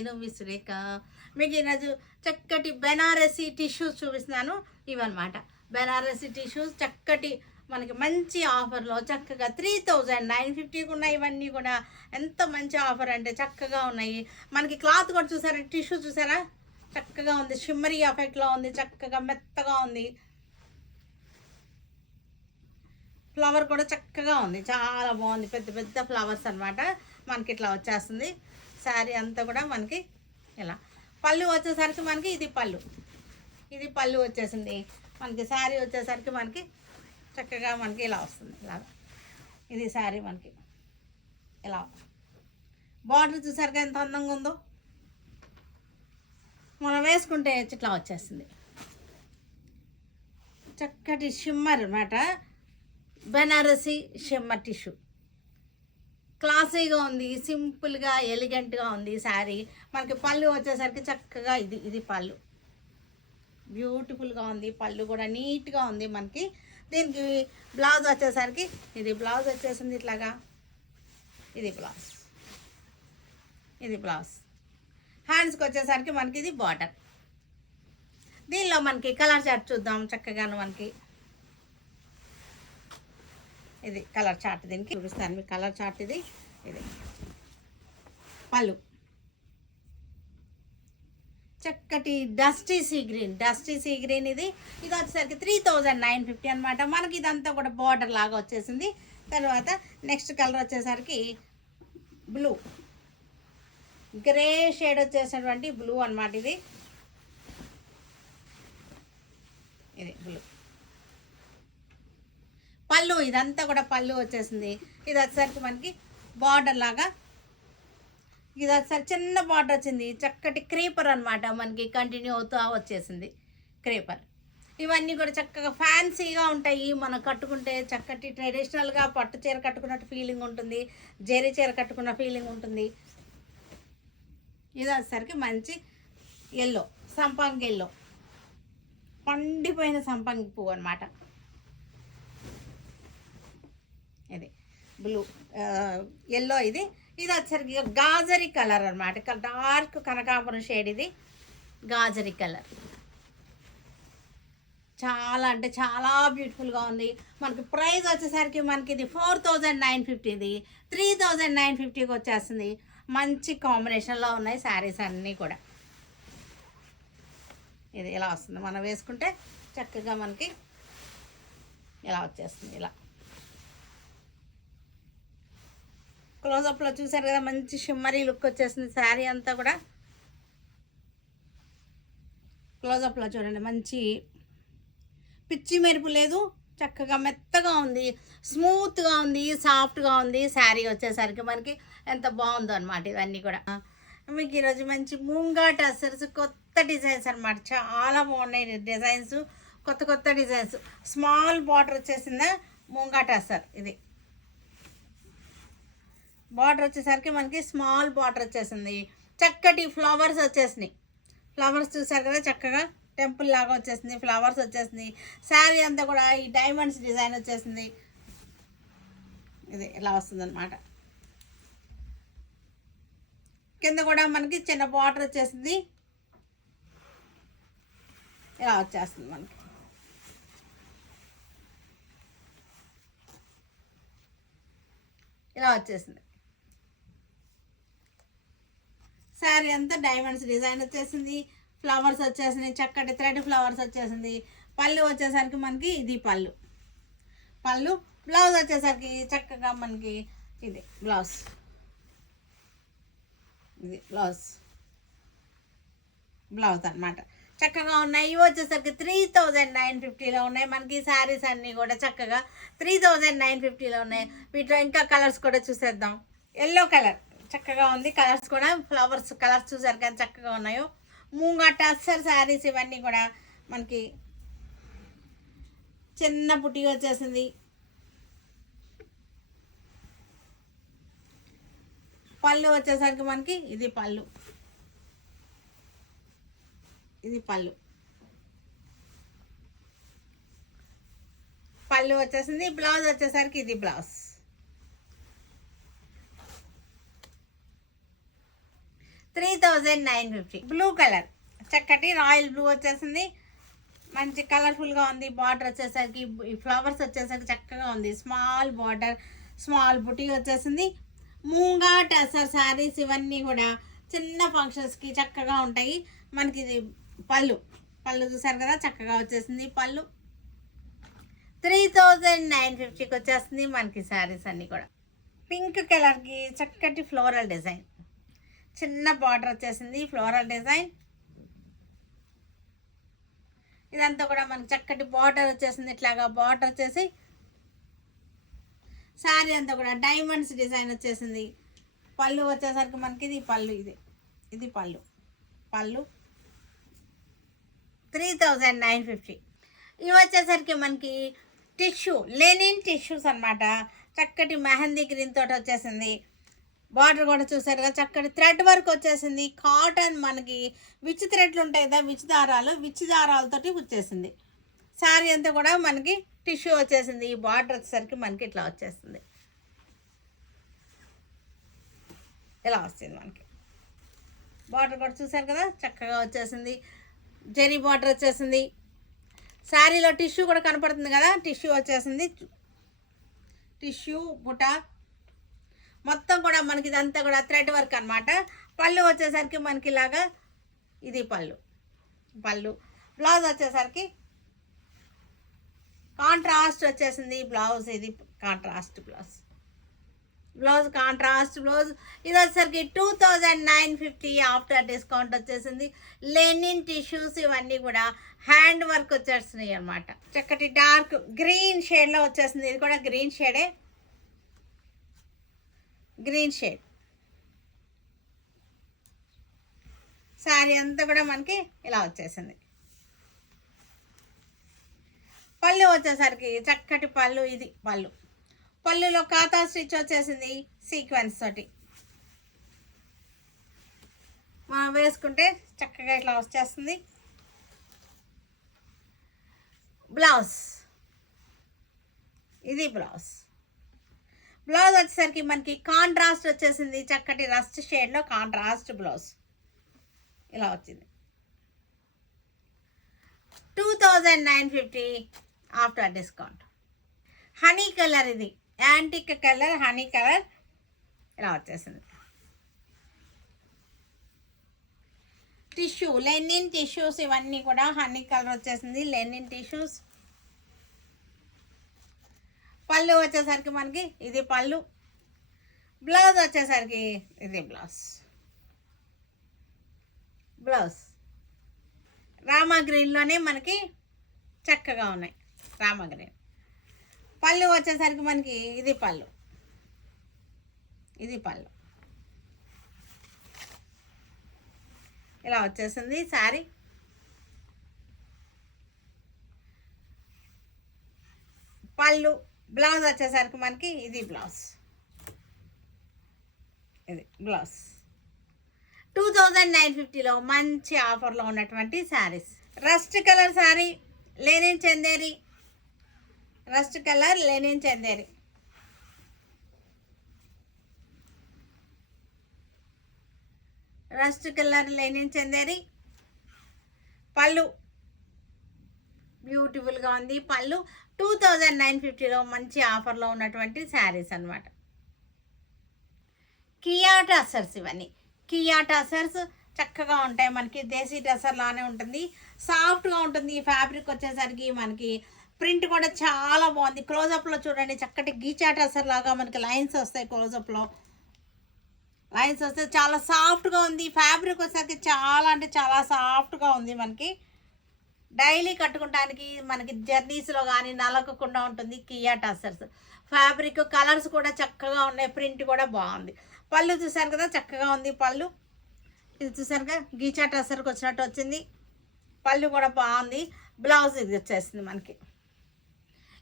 నేను మీ సురేఖ. మీకు ఈరోజు చక్కటి బెనారసీ టిష్యూస్ చూపిస్తున్నాను. ఇవన్నమాట బెనారసీ టిష్యూస్ చక్కటి మనకి మంచి ఆఫర్లో చక్కగా 3950 ఉన్నాయి. ఇవన్నీ కూడా ఎంత మంచి ఆఫర్ అంటే చక్కగా ఉన్నాయి. మనకి క్లాత్ కూడా చూసారా, టిష్యూ చూసారా, చక్కగా ఉంది, షిమ్మరీ ఎఫెక్ట్లో ఉంది, చక్కగా మెత్తగా ఉంది. ఫ్లవర్ కూడా చక్కగా ఉంది, చాలా బాగుంది. పెద్ద పెద్ద ఫ్లవర్స్ అనమాట. మనకి ఇట్లా వచ్చేస్తుంది. శారీ అంతా కూడా మనకి ఇలా. పళ్ళు వచ్చేసరికి మనకి ఇది పళ్ళు వచ్చేసింది. మనకి శారీ వచ్చేసరికి మనకి చక్కగా మనకి ఇలా వస్తుంది. ఇలాగా ఇది శారీ మనకి ఇలా. బార్డర్ చూసారుగా ఎంత అందంగా ఉందో. మనం వేసుకుంటే ఇట్లా వచ్చేస్తుంది. చక్కటి షిమ్మర్ అన్నమాట. బెనారసీ షిమ్మర్ టిష్యూ క్లాసీగా ఉంది, సింపుల్గా ఎలిగెంట్గా ఉంది శారీ. మనకి పళ్ళు వచ్చేసరికి చక్కగా ఇది పళ్ళు బ్యూటిఫుల్గా ఉంది. పళ్ళు కూడా నీట్గా ఉంది మనకి. దీనికి బ్లౌజ్ వచ్చేసరికి ఇది బ్లౌజ్ వచ్చేసింది ఇట్లాగా. ఇది బ్లౌజ్ హ్యాండ్స్కి వచ్చేసరికి మనకి ఇది బార్డర్. దీనిలో మనకి కలర్ చార్ట్ చూద్దాం చక్కగాను. మనకి ఇది కలర్ చార్ట్, దీనికి చూపిస్తాను మీకు కలర్ చార్ట్. ఇది పళ్ళు చక్కటి డస్టీ సీ గ్రీన్. ఇది వచ్చేసరికి 3950 అనమాట. మనకి ఇదంతా కూడా బార్డర్ లాగా వచ్చేసింది. తర్వాత నెక్స్ట్ కలర్ వచ్చేసరికి బ్లూ, గ్రే షేడ్ వచ్చేసినటువంటి బ్లూ అనమాట. ఇది బ్లూ పళ్ళు, ఇదంతా కూడా పళ్ళు వచ్చేసింది. ఇది వచ్చేసరికి మనకి బార్డర్ లాగా. ఇది వచ్చేసరికి చిన్న బార్డర్ వచ్చింది. చక్కటి క్రీపర్ అనమాట. మనకి కంటిన్యూ అవుతూ వచ్చేసింది క్రీపర్. ఇవన్నీ కూడా చక్కగా ఫ్యాన్సీగా ఉంటాయి. మనం కట్టుకుంటే చక్కటి ట్రెడిషనల్గా పట్టు చీర కట్టుకున్నట్టు ఫీలింగ్ ఉంటుంది, జరీ చీర కట్టుకున్న ఫీలింగ్ ఉంటుంది. ఇది వచ్చేసరికి మంచి ఎల్లో, సంపంగి ఎల్లో, పండిపోయిన సంపంగి పువ్వు అనమాట. ఇది బ్లూ ఎల్లో. ఇది వచ్చేసరికి గాజరీ కలర్ అనమాట. డార్క్ కనకాంబరం షేడ్. ఇది గాజరీ కలర్. చాలా అంటే చాలా బ్యూటిఫుల్గా ఉంది. మనకి ప్రైస్ వచ్చేసరికి మనకి ఇది 4950. ఇది 3950కి వచ్చేస్తుంది. మంచి కాంబినేషన్లో ఉన్నాయి శారీస్ అన్నీ కూడా. ఇది ఇలా వస్తుంది. మనం వేసుకుంటే చక్కగా మనకి ఇలా వచ్చేస్తుంది. ఇలా క్లోజప్లో చూసారు కదా, మంచి షిమ్మరీ లుక్ వచ్చేసింది శారీ అంతా కూడా. క్లోజప్లో చూడండి, మంచి పిచ్చి మెరుపు లేదు, చక్కగా మెత్తగా ఉంది, స్మూత్గా ఉంది, సాఫ్ట్గా ఉంది. శారీ వచ్చేసరికి మనకి ఎంత బాగుందో అనమాట. ఇవన్నీ కూడా మీకు ఈరోజు మంచి మూంగా టసర్స్ కొత్త డిజైన్స్ అనమాట. చాలా బాగున్నాయి డిజైన్స్, కొత్త డిజైన్స్. స్మాల్ బార్డర్ వచ్చేసిందా మూంగా టసర్. ఇది బార్డర్ వచ్చేసరికి మనకి స్మాల్ బార్డర్ వచ్చేసింది. చక్కటి ఫ్లవర్స్ వచ్చేసినాయి. ఫ్లవర్స్ చూసారు కదా, చక్కగా టెంపుల్ లాగా వచ్చేసింది, ఫ్లవర్స్ వచ్చేసింది. శారీ అంతా కూడా ఈ డైమండ్స్ డిజైన్ వచ్చేసింది. ఇది ఇలా వస్తుంది అనమాట. కింద కూడా మనకి చిన్న బార్డర్ వచ్చేసింది. ఇలా వచ్చేస్తుంది మనకి. ఇలా వచ్చేసింది శారీ అంతా. డైమండ్స్ డిజైన్ వచ్చేసింది, ఫ్లవర్స్ వచ్చేసింది, చక్కటి థ్రెడ్ ఫ్లవర్స్ వచ్చేసింది. పళ్ళు వచ్చేసరికి మనకి ఇది పళ్ళు. బ్లౌజ్ వచ్చేసరికి చక్కగా మనకి ఇది బ్లౌజ్. ఇది బ్లౌజ్ అనమాట. చక్కగా ఉన్నాయి. ఇవి వచ్చేసరికి 3950లో ఉన్నాయి. మనకి శారీస్ అన్నీ కూడా చక్కగా 3950లో ఉన్నాయి. వీటిలో ఇంకా కలర్స్ కూడా చూసేద్దాం. ఎల్లో కలర్ చక్కగా ఉంది. కలర్స్ కూడా ఫ్లవర్స్ కలర్స్ చూసారు కానీ చక్కగా ఉన్నాయో. మూంగా టస్సర్ శారీస్ ఇవన్నీ కూడా మనకి చిన్న పుట్టి వచ్చేసింది. పళ్ళు వచ్చేసరికి మనకి ఇది పళ్ళు. పళ్ళు వచ్చేసింది. బ్లౌజ్ వచ్చేసరికి ఇది బ్లౌజ్. 3950. బ్లూ కలర్ చక్కటి రాయల్ బ్లూ వచ్చేసింది, మంచి కలర్ఫుల్గా ఉంది. బార్డర్ వచ్చేసరికి ఈ ఫ్లవర్స్ వచ్చేసరికి చక్కగా ఉంది. స్మాల్ బార్డర్, స్మాల్ బుటీ వచ్చేసింది. మూంగా టసర్ శారీస్ ఇవన్నీ కూడా చిన్న ఫంక్షన్స్కి చక్కగా ఉంటాయి. మనకి ఇది పళ్ళు, పళ్ళు చూసారు కదా చక్కగా వచ్చేసింది. పళ్ళు 3950కి వచ్చేస్తుంది మనకి శారీస్ అన్నీ కూడా. పింక్ కలర్కి చక్కటి ఫ్లోరల్ డిజైన్, చిన్న బార్డర్ వచ్చేసింది, ఫ్లోరల్ డిజైన్. ఇదంతా కూడా మనకి చక్కటి బార్డర్ వచ్చేసింది. ఇట్లాగా బార్డర్ వచ్చేసి శారీ అంతా కూడా డైమండ్స్ డిజైన్ వచ్చేసింది. పళ్ళు వచ్చేసరికి మనకి ఇది పళ్ళు, ఇది పళ్ళు. పళ్ళు 3950. ఇవి వచ్చేసరికి మనకి టిష్యూ, లెనిన్ టిష్యూస్ అనమాట. చక్కటి మెహందీ గ్రీన్ తోటి వచ్చేసింది. బార్డర్ కూడా చూసారుగా చక్కటి థ్రెడ్ వర్క్ వచ్చేసింది. కాటన్ మనకి విచ్ థ్రెడ్లు ఉంటాయి కదా, విచ్ దారాలతోటి వచ్చేసింది. శారీ అంతా కూడా మనకి టిష్యూ వచ్చేసింది. ఈ బార్డర్ వచ్చేసరికి మనకి ఇట్లా వచ్చేస్తుంది, ఇలా వస్తుంది మనకి. బార్డర్ కూడా చూసారు కదా చక్కగా వచ్చేసింది. జరీ బార్డర్ వచ్చేసింది. శారీలో టిష్యూ కూడా కనపడుతుంది కదా, టిష్యూ వచ్చేసింది. టిష్యూ బుట్ట మొత్తం కూడా మనకి ఇదంతా కూడా థ్రెడ్ వర్క్ అనమాట. పళ్ళు వచ్చేసరికి మనకి ఇలాగా ఇది పళ్ళు. బ్లౌజ్ వచ్చేసరికి కాంట్రాస్ట్ వచ్చేసింది బ్లౌజ్. ఇది కాంట్రాస్ట్ బ్లౌజ్. ఇది వచ్చేసరికి 2950 ఆఫ్టర్ డిస్కౌంట్ వచ్చేసింది. లెనిన్ టిష్యూస్ ఇవన్నీ కూడా హ్యాండ్ వర్క్ వచ్చేస్తున్నాయి అనమాట. చక్కటి డార్క్ గ్రీన్ షేడ్లో వచ్చేసింది. ఇది కూడా గ్రీన్ షేడ్. శారీ అంతా కూడా మనకి ఇలా వచ్చేసింది. పళ్ళు వచ్చేసరికి చక్కటి పళ్ళు. ఇది పళ్ళులో కాతా స్టిచ్ వచ్చేసింది సీక్వెన్స్ తోటి. మనం వేసుకుంటే చక్కగా ఇట్లా వచ్చేస్తుంది. బ్లౌజ్, ఇది బ్లౌజ్ వచ్చేసరికి మనకి కాంట్రాస్ట్ వచ్చేసింది. చక్కటి రస్ట్ షేడ్లో కాంట్రాస్ట్ బ్లౌజ్ ఇలా వచ్చింది. 2950 ఆఫ్టర్ డిస్కౌంట్. హనీ కలర్, ఇది యాంటిక్ కలర్, హనీ కలర్ ఇలా వచ్చేసింది. టిష్యూ, లెనిన్ టిష్యూస్ ఇవన్నీ కూడా హనీ కలర్ వచ్చేసింది. Linen tissues. పళ్ళు వచ్చేసరికి మనకి ఇది పళ్ళు. బ్లౌజ్ వచ్చేసరికి ఇది బ్లౌజ్ రామా గ్రీన్లోనే మనకి చక్కగా ఉన్నాయి. రామా గ్రీన్. పళ్ళు వచ్చేసరికి మనకి ఇది పళ్ళు. ఇలా వచ్చేసింది శారీ. పళ్ళు. బ్లౌజ్ వచ్చేసరికి మనకి ఇది బ్లౌజ్. 2950లో మంచి ఆఫర్లో ఉన్నటువంటి saris. Rust colour sari, linen Chanderi. Rust colour linen Chanderi. పళ్ళు బ్యూటిఫుల్గా ఉంది. పళ్ళు 2950లో మంచి ఆఫర్లో ఉన్నటువంటి శారీస్ అనమాట. కియా టసర్స్, ఇవన్నీ కియా టసర్స్ చక్కగా ఉంటాయి. మనకి దేశీ టసర్ లానే ఉంటుంది, సాఫ్ట్గా ఉంటుంది. ఈ ఫ్యాబ్రిక్ వచ్చేసరికి మనకి ప్రింట్ కూడా చాలా బాగుంది. క్లోజప్లో చూడండి చక్కటి గీచా టసర్ లాగా మనకి లైన్స్ వస్తాయి. క్లోజప్లో లైన్స్ వస్తే చాలా సాఫ్ట్గా ఉంది. ఫ్యాబ్రిక్ వచ్చేసరికి చాలా అంటే చాలా సాఫ్ట్గా ఉంది. మనకి డైలీ కట్టుకోవడానికి మనకి జర్నీస్లో కానీ నలగకుండా ఉంటుంది. కియా టసర్స్ ఫ్యాబ్రిక్, కలర్స్ కూడా చక్కగా ఉన్నాయి. ప్రింట్ కూడా బాగుంది. పళ్ళు చూసారు కదా చక్కగా ఉంది. పళ్ళు ఇది చూసారుగా గీచా టసర్కి వచ్చినట్టు వచ్చింది. పళ్ళు కూడా బాగుంది. బ్లౌజ్ ఇది వచ్చేసింది మనకి.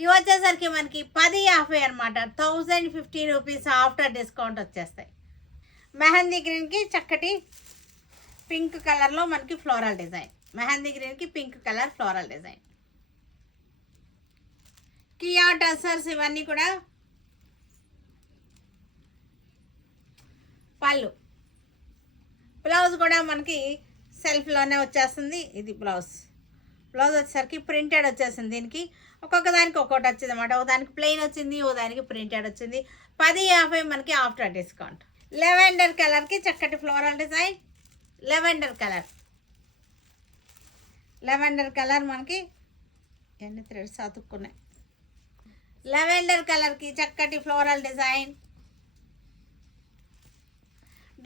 ఇవి వచ్చేసరికి మనకి 1050 అనమాట. 1050 రూపీస్ ఆఫ్టర్ డిస్కౌంట్ వచ్చేస్తాయి. మెహందీ గ్రీన్కి చక్కటి పింక్ కలర్లో మనకి ఫ్లోరల్ డిజైన్. మెహందీ గ్రీన్కి పింక్ కలర్ ఫ్లోరల్ డిజైన్. కియా టసర్స్ ఇవన్నీ కూడా. పళ్ళు బ్లౌజ్ కూడా మనకి సెల్ఫ్లోనే వచ్చేస్తుంది. ఇది బ్లౌజ్ వచ్చేసరికి ప్రింటెడ్ వచ్చేసింది. దీనికి ఒక్కొక్క దానికి ఒక్కొక్కటి వచ్చింది అనమాట. ఒక దానికి ప్లెయిన్ వచ్చింది, ఓ దానికి ప్రింటెడ్ వచ్చింది. 10.50 మనకి ఆఫ్టర్ డిస్కౌంట్. లెవెండర్ కలర్కి చక్కటి ఫ్లోరల్ డిజైన్. లెవెండర్ కలర్ మనకి ఎన్ని థ్రెడ్స్ అతుక్కున్నాయి. లెవెండర్ కలర్కి చక్కటి ఫ్లోరల్ డిజైన్.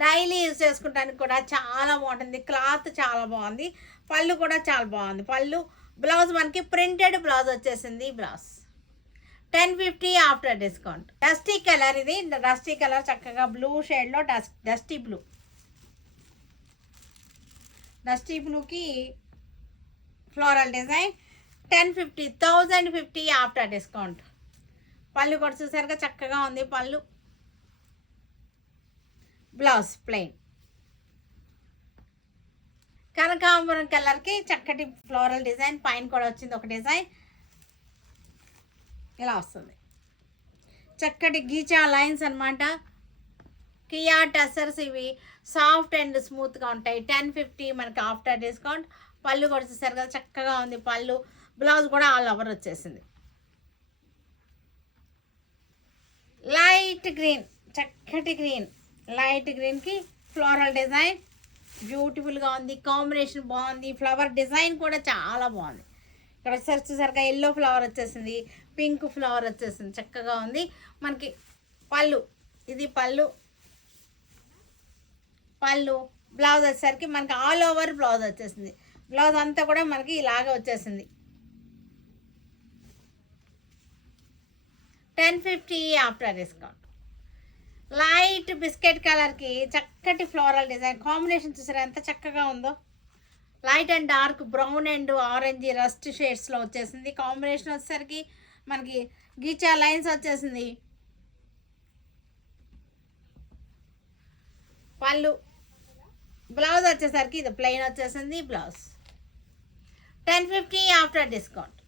డైలీ యూజ్ చేసుకుంటానికి కూడా చాలా బాగుంటుంది. క్లాత్ చాలా బాగుంది. పళ్ళు కూడా చాలా బాగుంది. పళ్ళు బ్లౌజ్ మనకి ప్రింటెడ్ బ్లౌజ్ వచ్చేసింది. Blouse 10.50 after discount. Dusty colour, ఇది డస్టీ కలర్ చక్కగా బ్లూ షేడ్లో డస్టీ బ్లూకి ఫ్లోరల్ డిజైన్. 1050 after discount. పళ్ళు కూడా చూసారుగా చక్కగా ఉంది. పళ్ళు బ్లౌజ్ ప్లెయిన్. కనకాంబరం కలర్కి చక్కటి ఫ్లోరల్ డిజైన్. పైన కూడా వచ్చింది ఒక డిజైన్, ఇలా వస్తుంది. చక్కటి గీచా లైన్స్ అనమాట. కియా టసర్స్, ఇవి సాఫ్ట్ అండ్ స్మూత్గా ఉంటాయి. 10.50 మనకి ఆఫ్టర్ డిస్కౌంట్. పళ్ళు కూడా చూసారు కదా చక్కగా ఉంది పళ్ళు. బ్లౌజ్ కూడా ఆల్ ఓవర్ వచ్చేసింది. లైట్ గ్రీన్, చక్కటి గ్రీన్, లైట్ గ్రీన్కి ఫ్లోరల్ డిజైన్ బ్యూటిఫుల్గా ఉంది. కాంబినేషన్ బాగుంది. ఫ్లవర్ డిజైన్ కూడా చాలా బాగుంది. ఇక్కడ చూసారుగా ఎల్లో ఫ్లవర్ వచ్చేసింది, పింక్ ఫ్లవర్ వచ్చేసింది, చక్కగా ఉంది. మనకి పళ్ళు, ఇది పళ్ళు బ్లౌజ్ వచ్చేసరికి మనకి ఆల్ ఓవర్ బ్లౌజ్ వచ్చేసింది. బ్లౌజ్ అంతా కూడా మనకి ఇలాగ వచ్చేసింది. 10.50 ఆఫ్టర్ డిస్కౌంట్. లైట్ బిస్కెట్ కలర్కి చక్కటి ఫ్లోరల్ డిజైన్. కాంబినేషన్ చూసారా ఎంత చక్కగా ఉందో. Light and dark brown and orange rust షేడ్స్లో వచ్చేసింది. కాంబినేషన్ వచ్చేసరికి మనకి గీచా లైన్స్ వచ్చేసింది. పళ్ళు బ్లౌజ్ వచ్చేసరికి ఇది ప్లెయిన్ వచ్చేసింది. Blouse 10.50 after discount.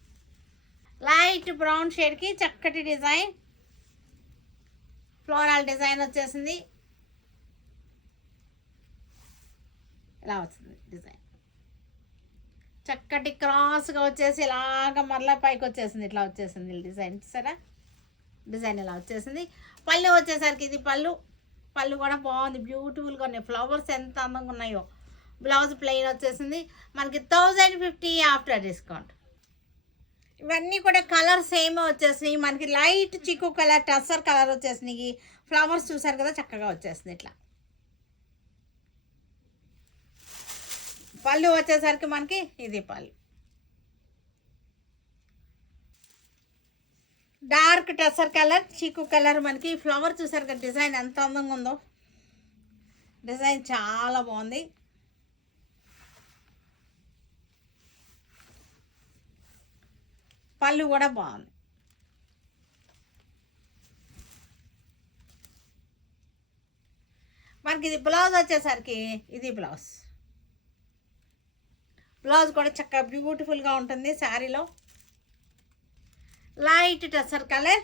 Light brown షేడ్కి చక్కటి డిజైన్, ఫ్లోరల్ డిజైన్ వచ్చేసింది. ఇలా వస్తుంది డిజైన్. చక్కటి క్రాస్గా వచ్చేసి ఇలాగ మరలా పైకి వచ్చేసింది. ఇట్లా వచ్చేసింది డిజైన్. సరే డిజైన్ ఇలా వచ్చేసింది. పళ్ళు వచ్చేసరికి ఇది పళ్ళు కూడా బాగుంది. బ్యూటిఫుల్గా ఉన్నాయి. ఫ్లవర్స్ ఎంత అందంగా ఉన్నాయో. బ్లౌజ్ ప్లెయిన్ వచ్చేసింది. మనకి 1050 ఆఫ్టర్ డిస్కౌంట్. ఇవన్నీ కూడా కలర్ సేమ్ వచ్చేసినాయి. మనకి లైట్ చిక్కు కలర్, టస్సర్ కలర్ వచ్చేసినాయి. ఫ్లవర్స్ చూసారు కదా చక్కగా వచ్చేసింది. ఇట్లా పళ్ళు వచ్చేసరికి మనకి ఇది పళ్ళు. డార్క్ టస్సర్ కలర్, చీకు కలర్. మనకి ఫ్లవర్ చూసారు కదా డిజైన్ ఎంత అందంగా ఉందో. డిజైన్ చాలా బాగుంది. పళ్ళు కూడా బాగుంది. మనకి ఇది బ్లౌజ్ వచ్చేసరికి ఇది బ్లౌజ్ కూడా చక్కగా బ్యూటిఫుల్గా ఉంటుంది. శారీలో లైట్ టస్సర్ కలర్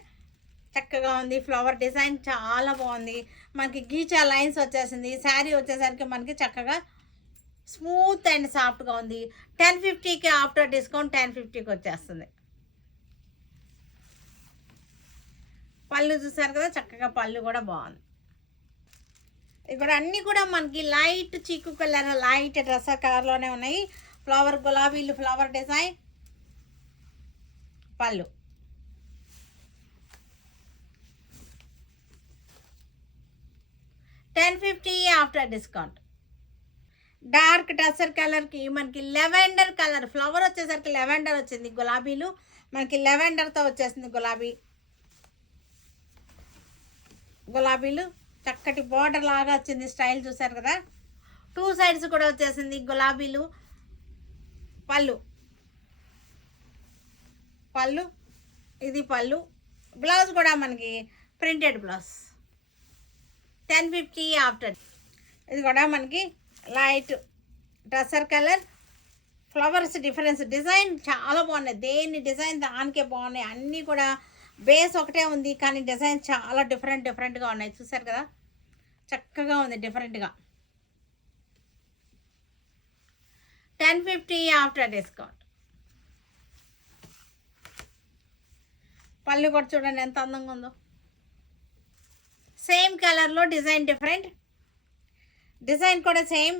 చక్కగా ఉంది. ఫ్లవర్ డిజైన్ చాలా బాగుంది. మనకి గీచా లైన్స్ వచ్చేసింది. శారీ వచ్చేసరికి మనకి చక్కగా స్మూత్ అండ్ సాఫ్ట్గా ఉంది. 1050కి ఆఫ్టర్ డిస్కౌంట్ 1050కి వచ్చేస్తుంది. పళ్ళు చూసారు కదా చక్కగా పళ్ళు కూడా బాగుంది. ఇక్కడ అన్నీ కూడా మనకి లైట్ చీకు కలర్, లైట్ టస్సర్ కలర్లోనే ఉన్నాయి. ఫ్లవర్ గులాబీలు, ఫ్లవర్ డిజైన్. పళ్ళు 1050 ఆఫ్టర్ డిస్కౌంట్. డార్క్ టస్సర్ కలర్కి మనకి లెవెండర్ కలర్ ఫ్లవర్ వచ్చేసరికి లెవెండర్ వచ్చింది. గులాబీలు మనకి లెవెండర్తో వచ్చేసింది. గులాబీలు చక్కటి బార్డర్ లాగా వచ్చింది. స్టైల్ చూసారు కదా. 2 సైడ్స్ కూడా వచ్చేసింది గులాబీలు. పళ్ళు ఇది పళ్ళు. బ్లౌజ్ కూడా మనకి ప్రింటెడ్ బ్లౌజ్ 1050 ఆఫ్టర్. ఇది కూడా మనకి light tussar colour. Flowers difference design చాలా బాగున్నాయి. దేని డిజైన్ దానికే బాగున్నాయి. అన్నీ కూడా బేస్ ఒకటే ఉంది కానీ డిజైన్ చాలా డిఫరెంట్గా ఉన్నాయి. చూసారు కదా చక్కగా ఉంది డిఫరెంట్గా. 1050 ఆఫ్టర్ డిస్కౌంట్. పళ్ళు కూడా చూడండి ఎంత అందంగా ఉందో. సేమ్ కలర్లో డిజైన్ డిఫరెంట్, డిజైన్ కూడా సేమ్,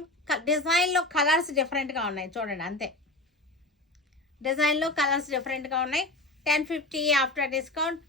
డిజైన్లో కలర్స్ డిఫరెంట్గా ఉన్నాయి చూడండి అంతే. డిజైన్లో కలర్స్ డిఫరెంట్గా ఉన్నాయి. 1050 ఆఫ్టర్ డిస్కౌంట్.